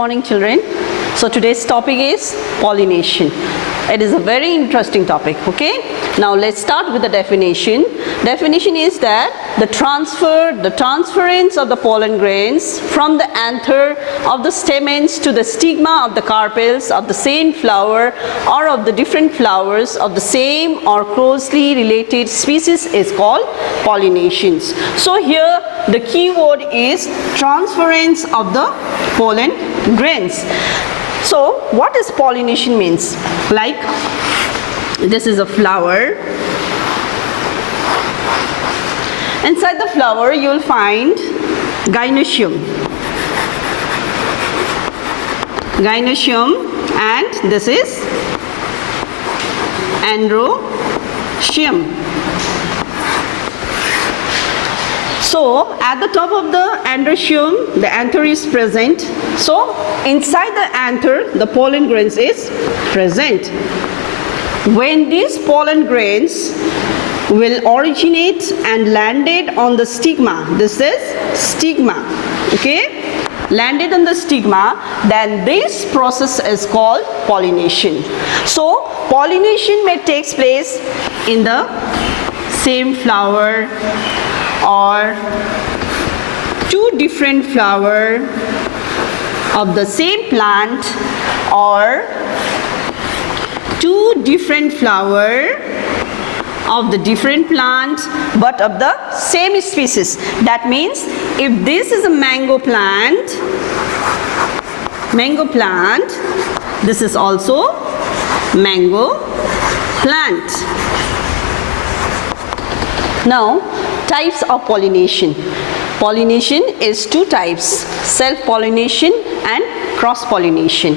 morning, children. So today's topic is pollination. It is a very interesting topic, okay? Now let's start with the definition. Definition is that the transference of the pollen grains from the anther of the stamens to the stigma of the carpels of the same flower or of the different flowers of the same or closely related species is called pollinations. So here the key word is transference of the pollen grains. So what does pollination means? Like this is a flower. Inside the flower you will find gynoecium, and this is androecium. So at the top of the androecium, the anther is present. So inside the anther, the pollen grains is present. When these pollen grains will originate and landed on the stigma, this is stigma, okay? Landed on the stigma, then this process is called pollination. So pollination may take place in the same flower or two different flowers of the same plant, or two different flowers of the different plant but of the same species. That means if this is a mango plant, this is also mango plant. Now types of pollination. Pollination is two types: self-pollination and cross-pollination.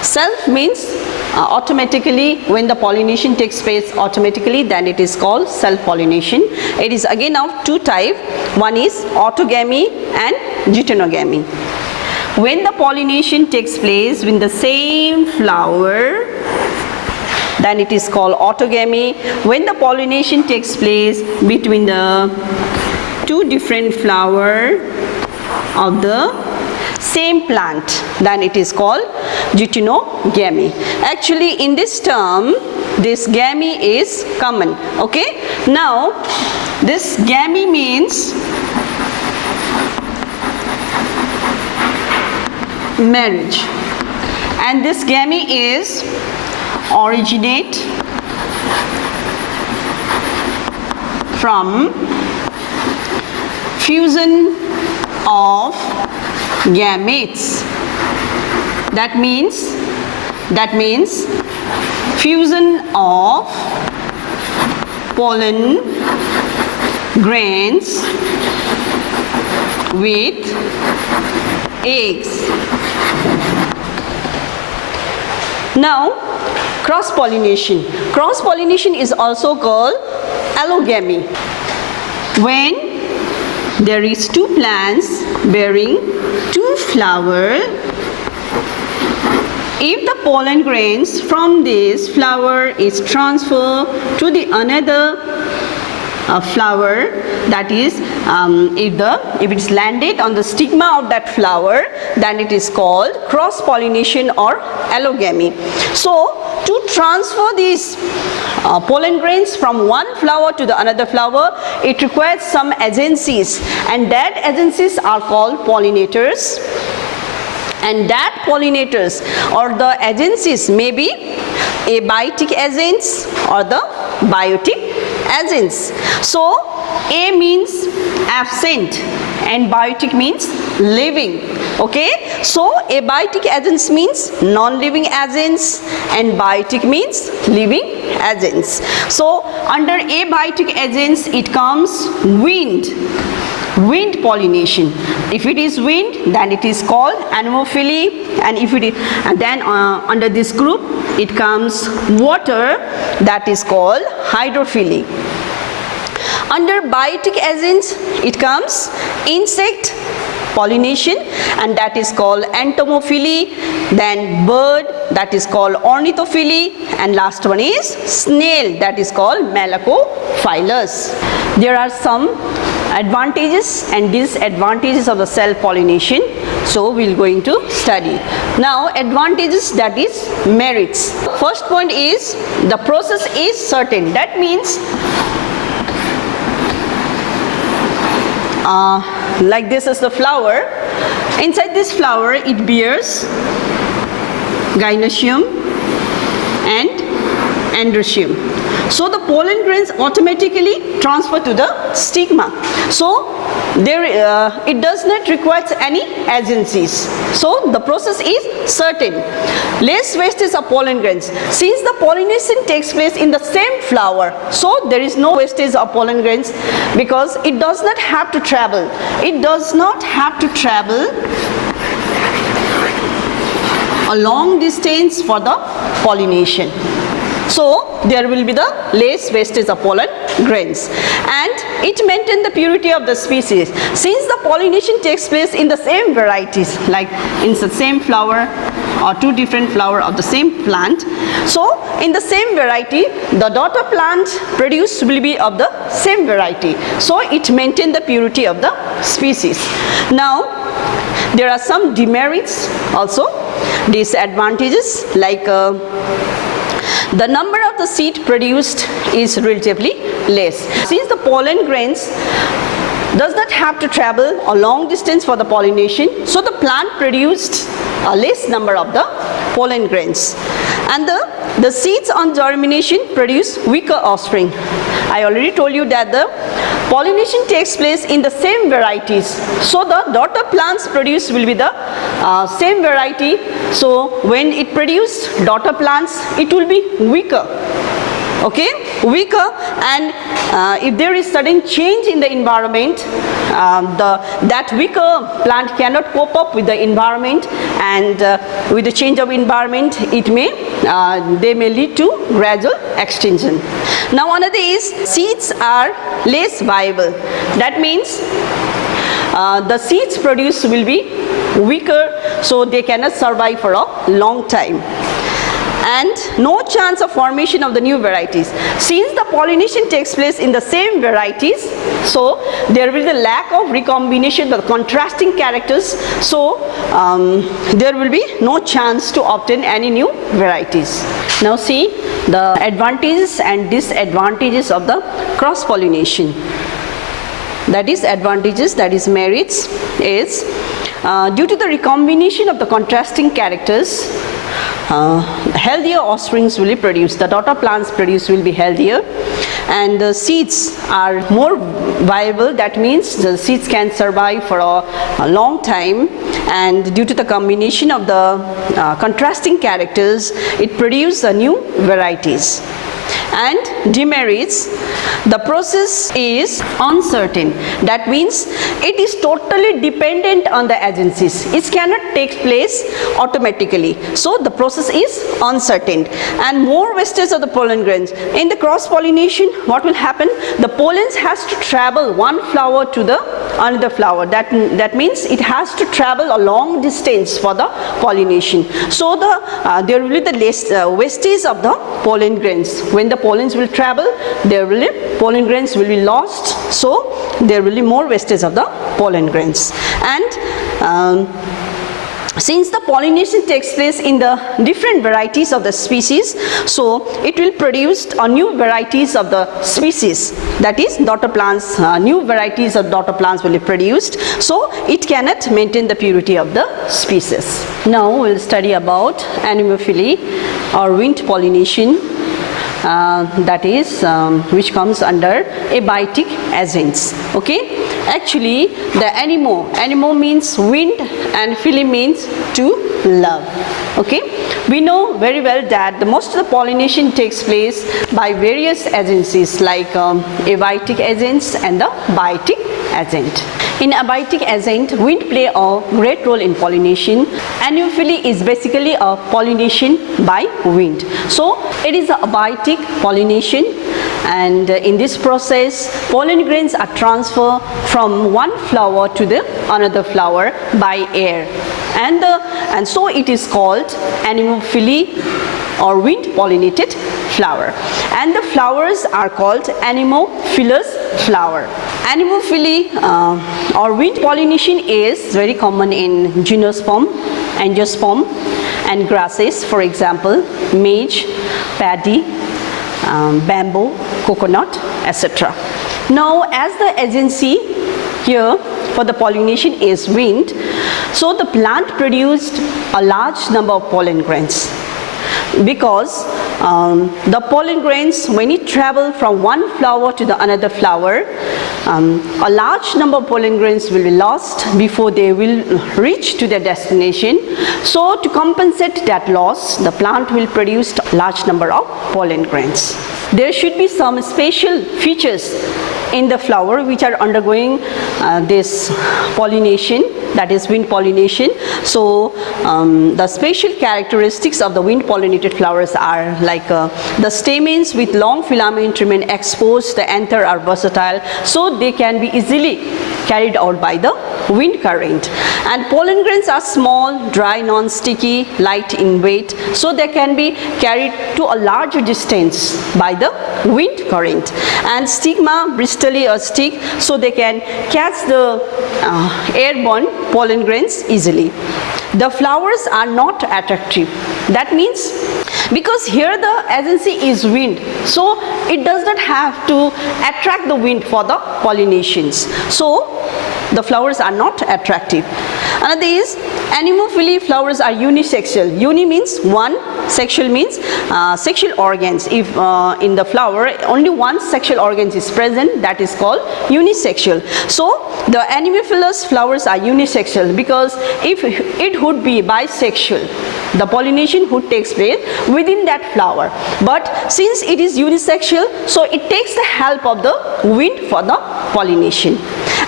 Self means automatically, when the pollination takes place automatically, then it is called self-pollination. It is again of two types. One is autogamy and deuteronogamy. When the pollination takes place with the same flower, then it is called autogamy. When the pollination takes place between the two different flowers of the same plant, then it is called deuteronogamy. Actually in this term, this gamy is common, okay? Now this gamy means marriage, and this gamy is originate from fusion of gametes. That means fusion of pollen grains with eggs. Now cross-pollination. Cross-pollination is also called allogamy. When there is two plants bearing two flowers, if the pollen grains from this flower is transferred to the another flower, that is if it is landed on the stigma of that flower, then it is called cross-pollination or allogamy. So to transfer these pollen grains from one flower to the another flower, it requires some agencies, and that agencies are called pollinators. And that pollinators or the agencies may be abiotic agents or the biotic agents. So A means absent and biotic means living, okay? So abiotic agents means non-living agents and biotic means living agents. So under abiotic agents it comes wind pollination. If it is wind, then it is called Entomophily, and if it is, and then under this group it comes water, that is called Hydrophily. Under biotic agents it comes insect pollination, and that is called Entomophily. Then bird, that is called Ornithofili, and last one is snail, that is called Megasporogenesis. There are some advantages and disadvantages of the self-pollination. So we are going to study. Now advantages, that is merits. First point is the process is certain. That means like this is the flower. Inside this flower it bears gynoecium and androecium. So the pollen grains automatically transfer to the stigma. So there it does not require any agencies. So the process is certain. Less wastage of pollen grains. Since the pollination takes place in the same flower, so there is no wastage of pollen grains because it does not have to travel. It does not have to travel a long distance for the pollination. So there will be the less wastage of pollen grains, and it maintains the purity of the species. Since the pollination takes place in the same varieties, like in the same flower or two different flowers of the same plant, so in the same variety the daughter plant produced will be of the same variety. So it maintains the purity of the species. Now there are some demerits also, disadvantages, like the number of the seed produced is relatively less. Since the pollen grains does not have to travel a long distance for the pollination, so the plant produced a less number of the pollen grains. And the seeds on germination produce weaker offspring. I already told you that the pollination takes place in the same varieties. So the daughter plants produced will be the same variety. So when it produced daughter plants, it will be weaker. Okay, weaker, and if there is sudden change in the environment, that weaker plant cannot cope up with the environment, and with the change of environment, it may they may lead to gradual extinction. Now another is seeds are less viable. That means the seeds produced will be weaker, so they cannot survive for a long time. And no chance of formation of the new varieties. Since the pollination takes place in the same varieties, so there will be the lack of recombination of the contrasting characters, so there will be no chance to obtain any new varieties. Now see the advantages and disadvantages of the cross-pollination. That is advantages, that is merits, is due to the recombination of the contrasting characters, healthier offsprings will be produced. The daughter plants produced will be healthier, and the seeds are more viable. That means the seeds can survive for a long time, and due to the combination of the contrasting characters, it produces new varieties. And demerits, the process is uncertain. That means it is totally dependent on the agencies. It cannot take place automatically. So the process is uncertain. And more wastage of the pollen grains. In the cross pollination, what will happen? The pollens has to travel one flower to the another flower. That means it has to travel a long distance for the pollination. So there will be the less wastage of the pollen grains. When the pollens will travel, pollen grains will be lost, so there will be more wastage of the pollen grains. And since the pollination takes place in the different varieties of the species, so it will produce new varieties of the species. That is, daughter plants, new varieties of daughter plants will be produced, so it cannot maintain the purity of the species. Now we will study about Entomophily or wind pollination. That is which comes under abiotic agents. Okay, actually the anemo means wind and phily means to love. Okay, we know very well that most of the pollination takes place by various agencies like abiotic agents and the biotic agent. In abiotic agent, wind play a great role in pollination. Entomophily is basically a pollination by wind. So it is a abiotic pollination, and in this process pollen grains are transferred from one flower to the another flower by air, and so it is called Entomophily or wind pollinated flower, and the flowers are called anemophilous flower. Entomophily or wind pollination is very common in gymnosperm, angiosperm and grasses, for example, maize, paddy, bamboo, coconut, etc. Now, as the agency here for the pollination is wind, so the plant produced a large number of pollen grains, because the pollen grains, when it travel from one flower to the another flower, a large number of pollen grains will be lost before they will reach to their destination. So to compensate that loss, the plant will produce a large number of pollen grains. There should be some special features in the flower which are undergoing this pollination, that is wind pollination. So the special characteristics of the wind pollinated flowers are like the stamens with long filament remain exposed, the anther are versatile, so they can be easily carried out by the wind current, and pollen grains are small, dry, non-sticky, light in weight, so they can be carried to a larger distance by the wind current, and stigma bristly or stick, so they can catch the airborne pollen grains easily. The flowers are not attractive. That means because here the agency is wind, so it does not have to attract the wind for the pollinations. So the flowers are not attractive. Another is Entomophily flowers are unisexual. Uni means one, sexual means sexual organs. If in the flower only one sexual organ is present, that is called unisexual. So the Entomophilous flowers are unisexual, because if it would be bisexual, the pollination would take place within that flower. But since it is unisexual, so it takes the help of the wind for the pollination.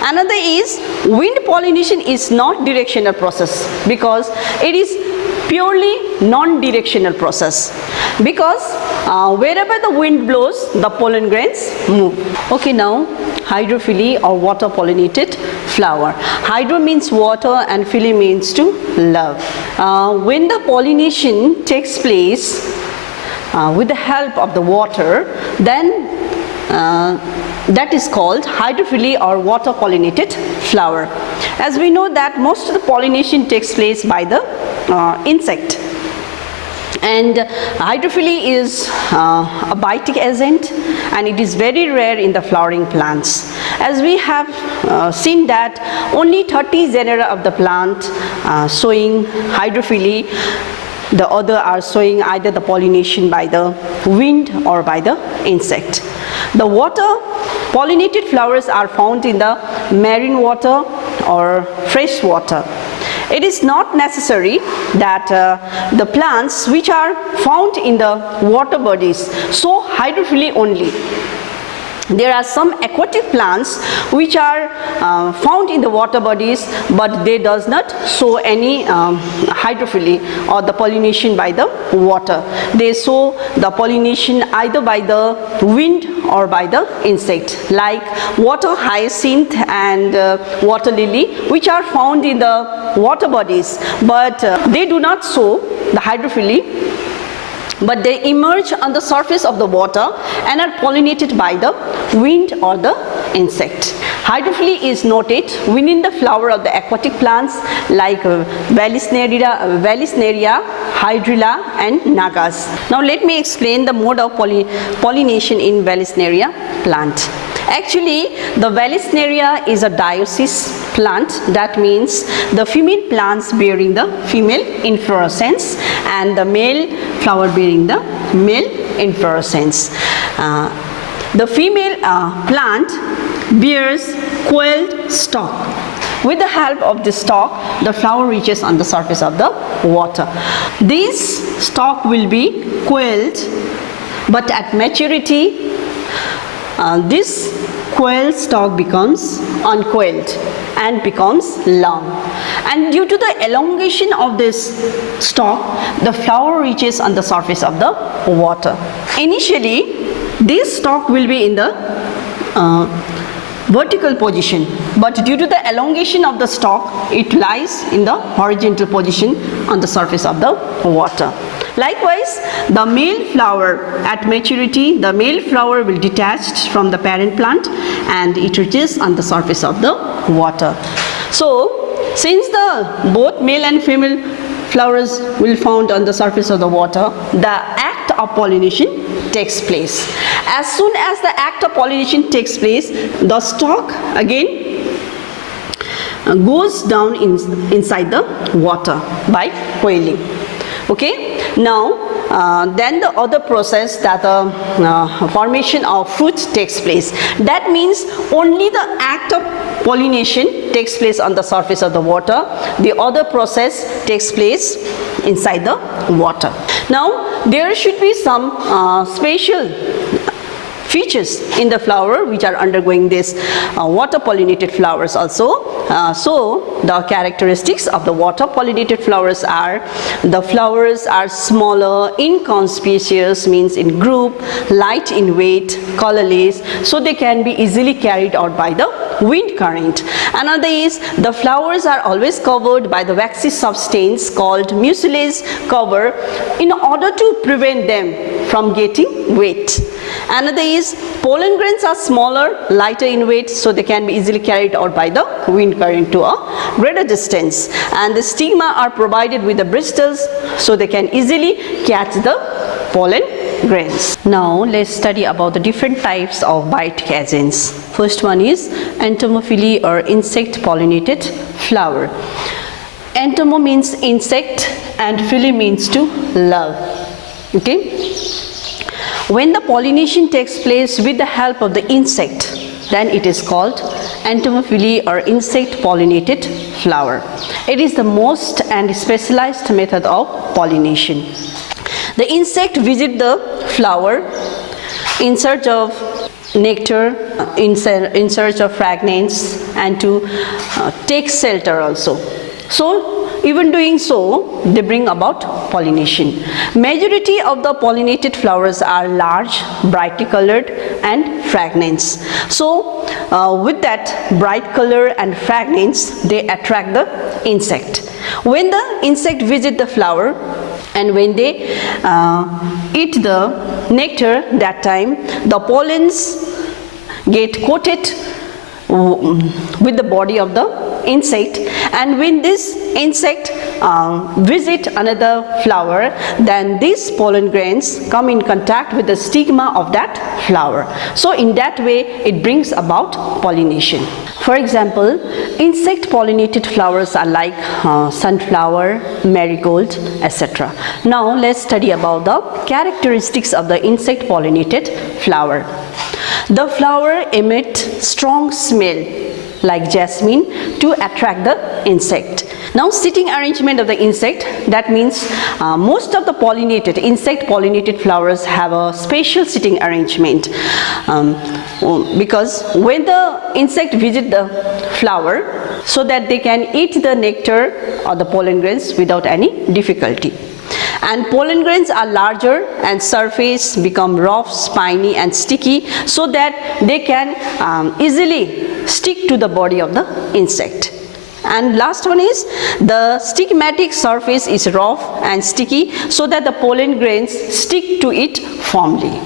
Another is wind pollination is not directional process, because it is purely non-directional process, because wherever the wind blows, the pollen grains move. Okay, now hydrophily or water pollinated flower. Hydro means water and phily means to love. When the pollination takes place with the help of the water, then that is called hydrophily or water pollinated flower. As we know that most of the pollination takes place by the insect, and hydrophily is a biotic agent, and it is very rare in the flowering plants. As we have seen that only 30 genera of the plant showing hydrophily, the other are showing either the pollination by the wind or by the insect. The water pollinated flowers are found in the marine water or fresh water. It is not necessary that the plants which are found in the water bodies show hydrophily only. There are some aquatic plants which are found in the water bodies, but they does not show any hydrophily or the pollination by the water. They show the pollination either by the wind or by the insect, like water hyacinth and water lily, which are found in the water bodies, but they do not show the hydrophily, but they emerge on the surface of the water and are pollinated by the wind or the insect. Hydrophily is noted within the flower of the aquatic plants like Vallisneria, Hydrilla and Nagas. Now let me explain the mode of pollination in Vallisneria plant. Actually, the Vallisneria is a dioecious plant. That means the female plants bearing the female inflorescence and the male flower bearing the male inflorescence. The female plant bears coiled stalk. With the help of this stalk, the flower reaches on the surface of the water. This stalk will be coiled, but at maturity, this coiled stalk becomes uncoiled and becomes long. And due to the elongation of this stalk, the flower reaches on the surface of the water. Initially, this stalk will be in the vertical position, but due to the elongation of the stalk, it lies in the horizontal position on the surface of the water. Likewise, the male flower at maturity, the male flower will detach from the parent plant and it reaches on the surface of the water. So, since the both male and female flowers will found on the surface of the water, the act of pollination takes place. As soon as the act of pollination takes place, the stalk again goes down inside the water by coiling. Okay, now then the other process, that formation of fruits takes place. That means only the act of pollination takes place on the surface of the water. The other process takes place inside the water. Now there should be some special features in the flower which are undergoing this water pollinated flowers also. So the characteristics of the water pollinated flowers are, the flowers are smaller, inconspicuous, means in group, light in weight, colorless, so they can be easily carried out by the wind current. Another is, the flowers are always covered by the waxy substance called mucilage cover in order to prevent them from getting wet. Another is, pollen grains are smaller, lighter in weight, so they can be easily carried out by the wind current to a greater distance. And the stigma are provided with the bristles, so they can easily catch the pollen grains. Now let's study about the different types of biotic agents. First one is entomophily or insect pollinated flower. Entomo means insect and phily means to love. Okay. When the pollination takes place with the help of the insect, then it is called entomophily or insect pollinated flower. It is the most and specialized method of pollination. The insect visit the flower in search of nectar, in search of fragrance, and to take shelter also. So even doing so, they bring about pollination. Majority of the pollinated flowers are large, brightly colored and fragrance. So with that bright color and fragrance, they attract the insect. When the insect visit the flower and when they eat the nectar, that time the pollens get coated with the body of the insect, and when this insect visit another flower, then these pollen grains come in contact with the stigma of that flower. So in that way it brings about pollination. For example, insect pollinated flowers are like sunflower, marigold, etc. Now let's study about the characteristics of the insect pollinated flower. The flower emits strong smell like jasmine to attract the insect. Now sitting arrangement of the insect, that means most of the insect pollinated flowers have a special sitting arrangement because when the insect visit the flower, so that they can eat the nectar or the pollen grains without any difficulty. And pollen grains are larger and surface become rough, spiny and sticky, so that they can easily stick to the body of the insect. And last one is, the stigmatic surface is rough and sticky, so that the pollen grains stick to it firmly.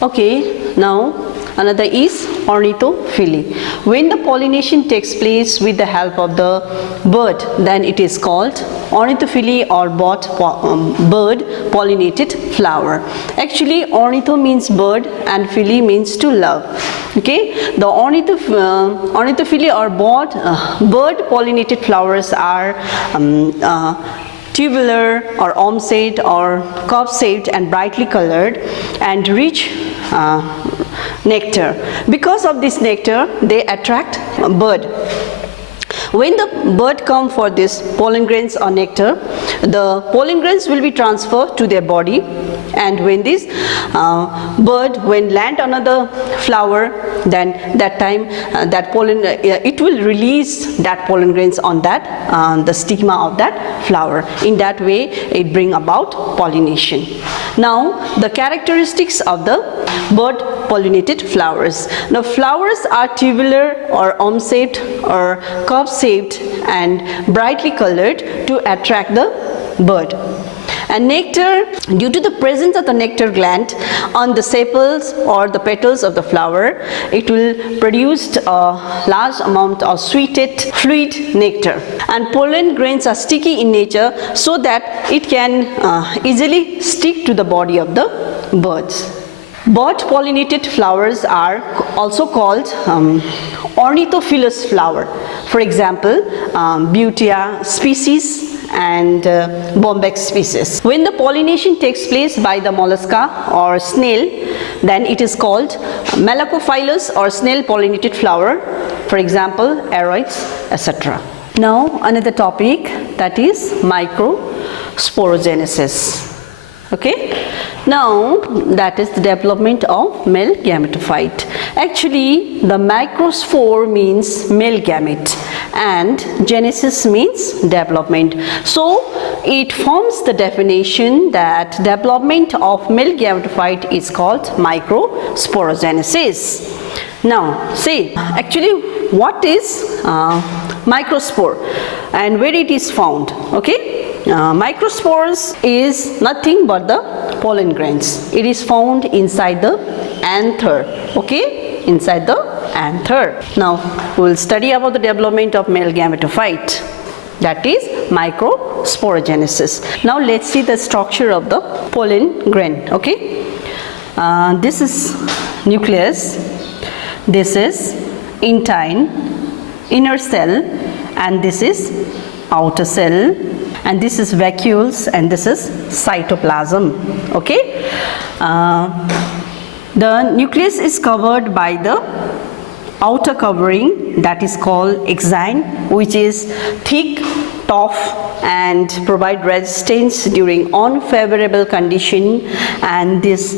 Okay, now another is Ornithophili. When the pollination takes place with the help of the bird, then it is called Ornithophili or bird pollinated flower. Actually, ornitho means bird and phili means to love. Okay, the Ornithophili or bird pollinated flowers are tubular or arm-shaped or cup-shaped and brightly colored and rich nectar. Because of this nectar, they attract a bird. When the bird come for this pollen grains or nectar, the pollen grains will be transferred to their body, and when this bird when land on the flower, then that time that pollen it will release that pollen grains on that the stigma of that flower. In that way it bring about pollination. Now the characteristics of the bird pollinated flowers. The flowers are tubular or arm-shaped or cup-shaped and brightly colored to attract the bird. And nectar, due to the presence of the nectar gland on the sepals or the petals of the flower, it will produce a large amount of sweeted fluid nectar. And pollen grains are sticky in nature so that it can easily stick to the body of the birds. Bird pollinated flowers are also called ornithophilous flower. For example, Butea species and Bombex species. When the pollination takes place by the mollusca or snail, then it is called Malacophilous or snail pollinated flower. For example, aroids, etc. Now another topic, that is Microsporogenesis. Okay, now that is the development of male gametophyte. Actually, the microspore means male gamete and genesis means development. So it forms the definition that development of male gametophyte is called microsporogenesis. Now see, actually what is microspore and where it is found? Okay, microspores is nothing but the pollen grains. It is found inside the anther. Okay, inside the anther. Now we will study about the development of male gametophyte, that is microsporogenesis. Now let's see the structure of the pollen grain. Okay, this is nucleus, this is intine, inner cell, and this is outer cell, and this is vacuoles, and this is cytoplasm. Okay, the nucleus is covered by the outer covering, that is called XII, which is thick, tough, and provide resistance during unfavorable condition, and this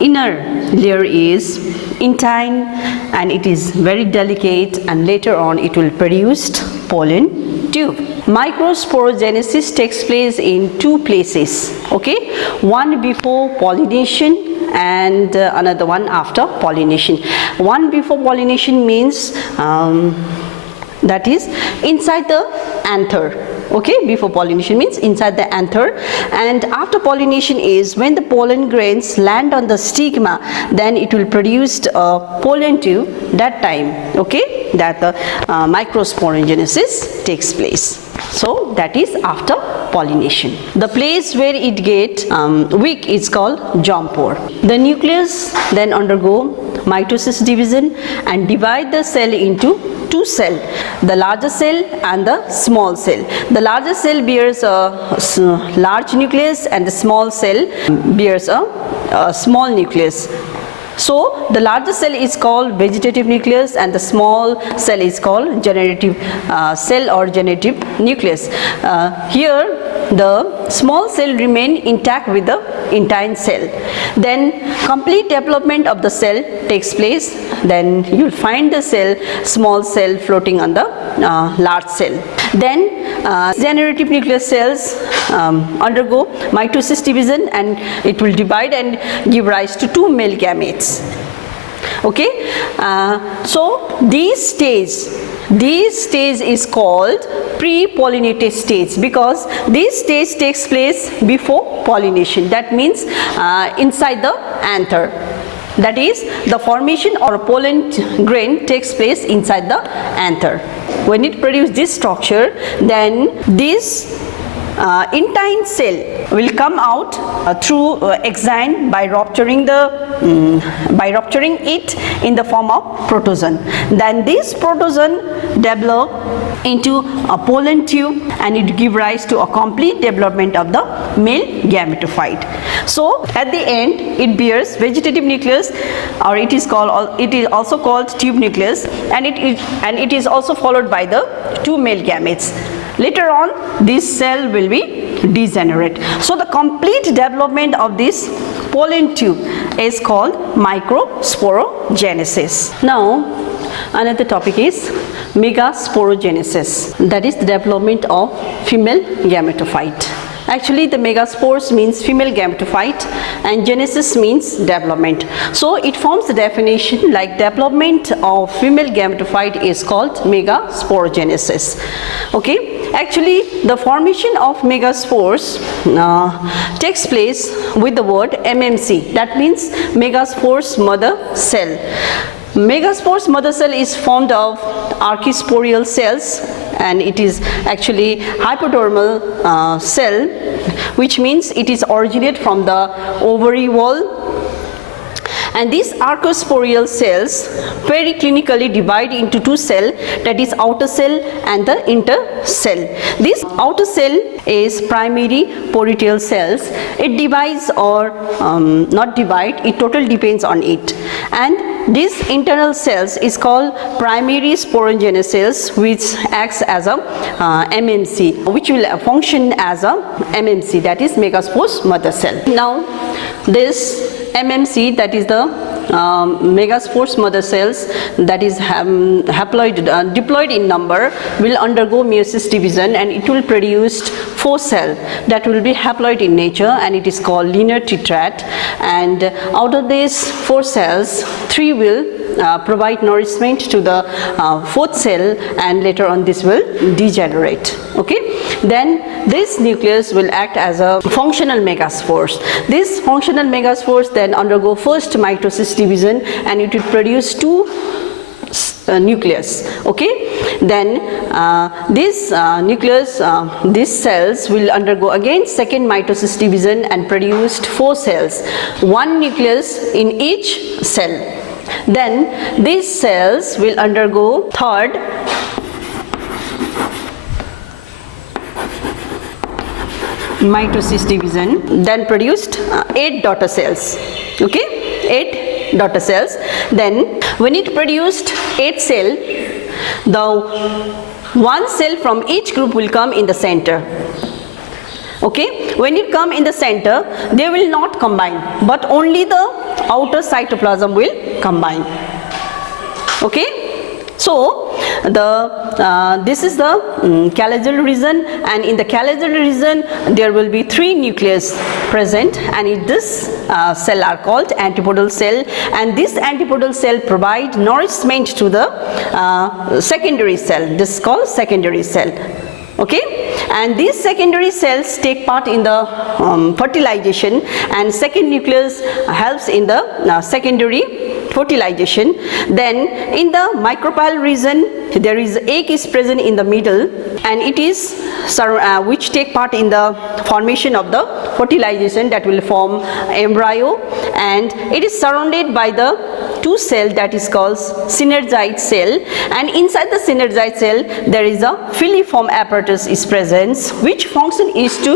inner layer is intine and it is very delicate, and later on it will produce pollen tube. Microsporogenesis takes place in two places. Okay, one before pollination and another one after pollination. One before pollination means that is inside the anther. Okay, before pollination means inside the anther, and after pollination is when the pollen grains land on the stigma, then it will produce a pollen tube. That time, okay, that the microsporogenesis takes place. So that is after pollination. The place where it gets weak is called germ pore. The nucleus then undergo mitosis division and divide the cell into two cells, the larger cell and the small cell. The larger cell bears a large nucleus and the small cell bears a small nucleus. So the larger cell is called vegetative nucleus and the small cell is called generative cell or generative nucleus. Here the small cell remain intact with the intine cell. Then complete development of the cell takes place. Then you will find the cell, small cell floating on the large cell. Then generative nucleus cells undergo mitosis division and it will divide and give rise to two male gametes. Okay, so this stage is called pre-pollinated stage because this stage takes place before pollination. That means inside the anther. That is, the formation or a pollen grain takes place inside the anther. When it produces this structure, then this intine cell will come out through XII by rupturing it in the form of protozoan. Then this protozoan develop into a pollen tube and it give rise to a complete development of the male gametophyte. So at the end it bears vegetative nucleus, or it is also called tube nucleus, and it is also followed by the two male gametes. Later on this cell will be degenerate. So the complete development of this pollen tube is called microsporogenesis. Now another topic is Megasporogenesis, that is the development of female gametophyte. Actually, the megaspores means female gametophyte and genesis means development. So it forms the definition like development of female gametophyte is called megasporogenesis. Okay, actually the formation of megaspores takes place with the word MMC, that means megaspores mother cell. Megaspores mother cell is formed of archisporial cells, and it is actually hypodermal cell, which means it is originated from the ovary wall. And these archosporial cells very clinically divide into two cells, that is outer cell and the inner cell. This outer cell is primary porital cells. It divides or not divide, it totally depends on it. And this internal cells is called primary sporogenesis, which acts as a MMC, which will function as a MMC, that is megaspores mother cell. Now this MMC, that is the megaspores mother cells, that is diploid in number, will undergo meiosis division, and it will produce 4 cells that will be haploid in nature, and it is called linear tetrad. And out of these 4 cells, 3 will provide nourishment to the 4th cell, and later on this will degenerate. Okay, then this nucleus will act as a functional megaspores. This functional megaspores then undergo first mitosis division, and it will produce 2 nucleus. Okay, then this nucleus, these cells will undergo again second mitosis division and produced 4 cells, 1 nucleus in each cell. Then these cells will undergo third mitosis division, then produced 8 daughter cells. Okay, 8 daughter cells. Then when it produced 8 cell, the 1 cell from each group will come in the center. Okay, when it come in the center, they will not combine, but only the outer cytoplasm will combine. Okay, so this is the callosal region, and in the callosal region there will be 3 nucleus present, and in this cell are called antipodal cell, and this antipodal cell provide nourishment to the secondary cell. This is called secondary cell. Okay, and these secondary cells take part in the fertilization, and second nucleus helps in the secondary fertilization. Then in the micropyle region there is egg is present in the middle, and it is which take part in the formation of the fertilization, that will form embryo, and it is surrounded by the 2 cell that is called synergized cell, and inside the synergized cell there is a filiform apparatus is present, which function is to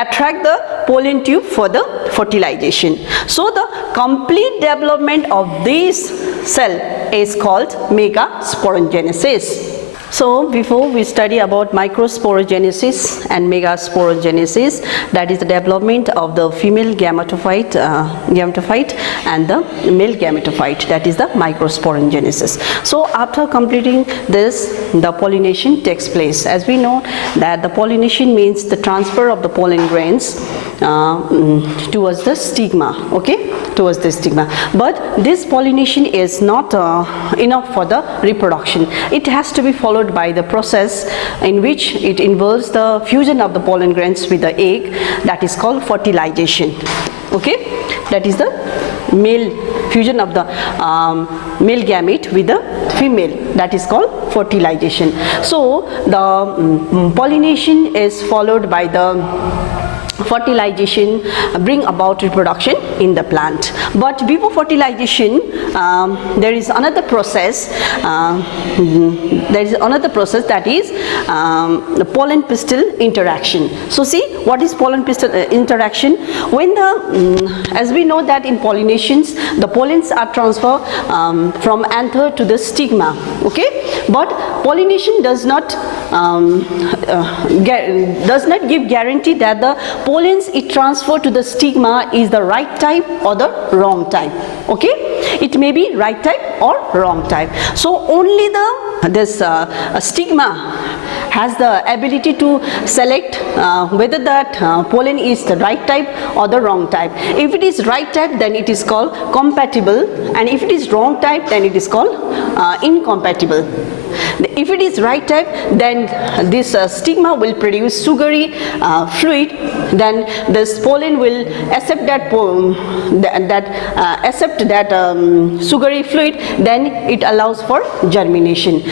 attract the pollen tube for the fertilization. So the complete development of this cell is called megasporogenesis. So before we study about microsporogenesis and megasporogenesis, that is the development of the female gametophyte and the male gametophyte, that is the microsporogenesis. So after completing this, the pollination takes place. As we know that the pollination means the transfer of the pollen grains towards the stigma, okay, towards the stigma. But this pollination is not enough for the reproduction. It has to be followed by the process in which it involves the fusion of the pollen grains with the egg, that is called fertilization. Okay, that is the male fusion of the male gamete with the female, that is called fertilization. So the pollination is followed by the fertilization, bring about reproduction in the plant. But before fertilization there is another process, that is the pollen pistil interaction. So see, what is pollen pistil interaction? When the as we know that in pollinations the pollens are transferred from anther to the stigma, okay, but pollination does not give guarantee that the pollens it transfer to the stigma is the right type or the wrong type. Okay, it may be right type or wrong type. So only this stigma has the ability to select whether that pollen is the right type or the wrong type. If it is right type, then it is called compatible, and if it is wrong type, then it is called incompatible. If it is right type, then this stigma will produce sugary fluid. Then this pollen will accept that sugary fluid. Then it allows for germination.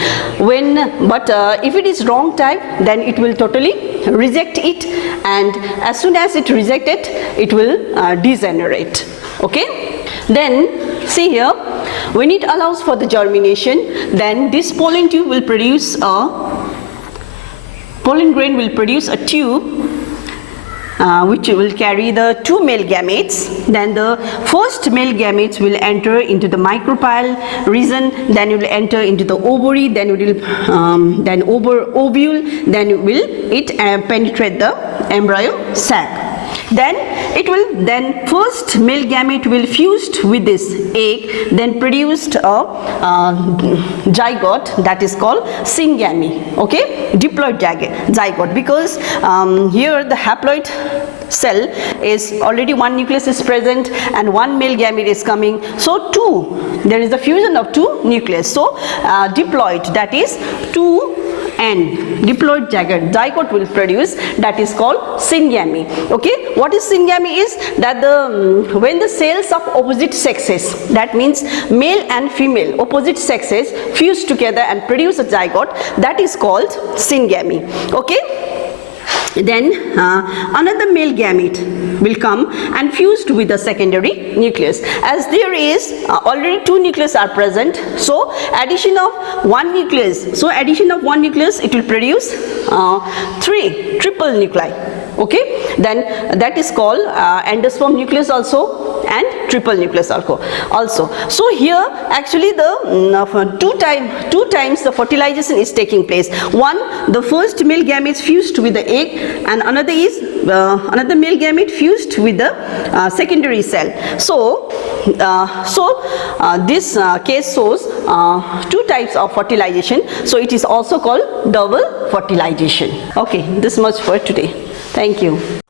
But if it is wrong type, then it will totally reject it, and as soon as it rejects it, it will degenerate. Okay. Then see here, when it allows for the germination, then this pollen tube will produce pollen grain will produce a tube which will carry the two male gametes. Then the first male gametes will enter into the micropyle region, then it will enter into the ovary, then it will ovule, then it penetrate the embryo sac. Then first male gamete will fused with this egg, then produced a zygote, that is called syngamy. Okay, diploid zygote, because here the haploid cell is already one nucleus is present and one male gamete is coming, so there is the fusion of two nucleus, so diploid, that is 2 and diploid zygote will produce, that is called syngamy. Okay, what is syngamy is that when the cells of opposite sexes, that means male and female opposite sexes, fuse together and produce a zygote, that is called syngamy. Okay. Then another male gamete will come and fused with the secondary nucleus. As there is already two nucleus are present, so addition of one nucleus, it will produce triple nuclei. Okay, then that is called endosperm nucleus also and triple nucleus also. So here actually the two times the fertilization is taking place. One, the first male gamete fused with the egg, and another is another male gamete fused with the secondary cell. So this case shows two types of fertilization, so it is also called double fertilization. Okay, this much for today. Thank you.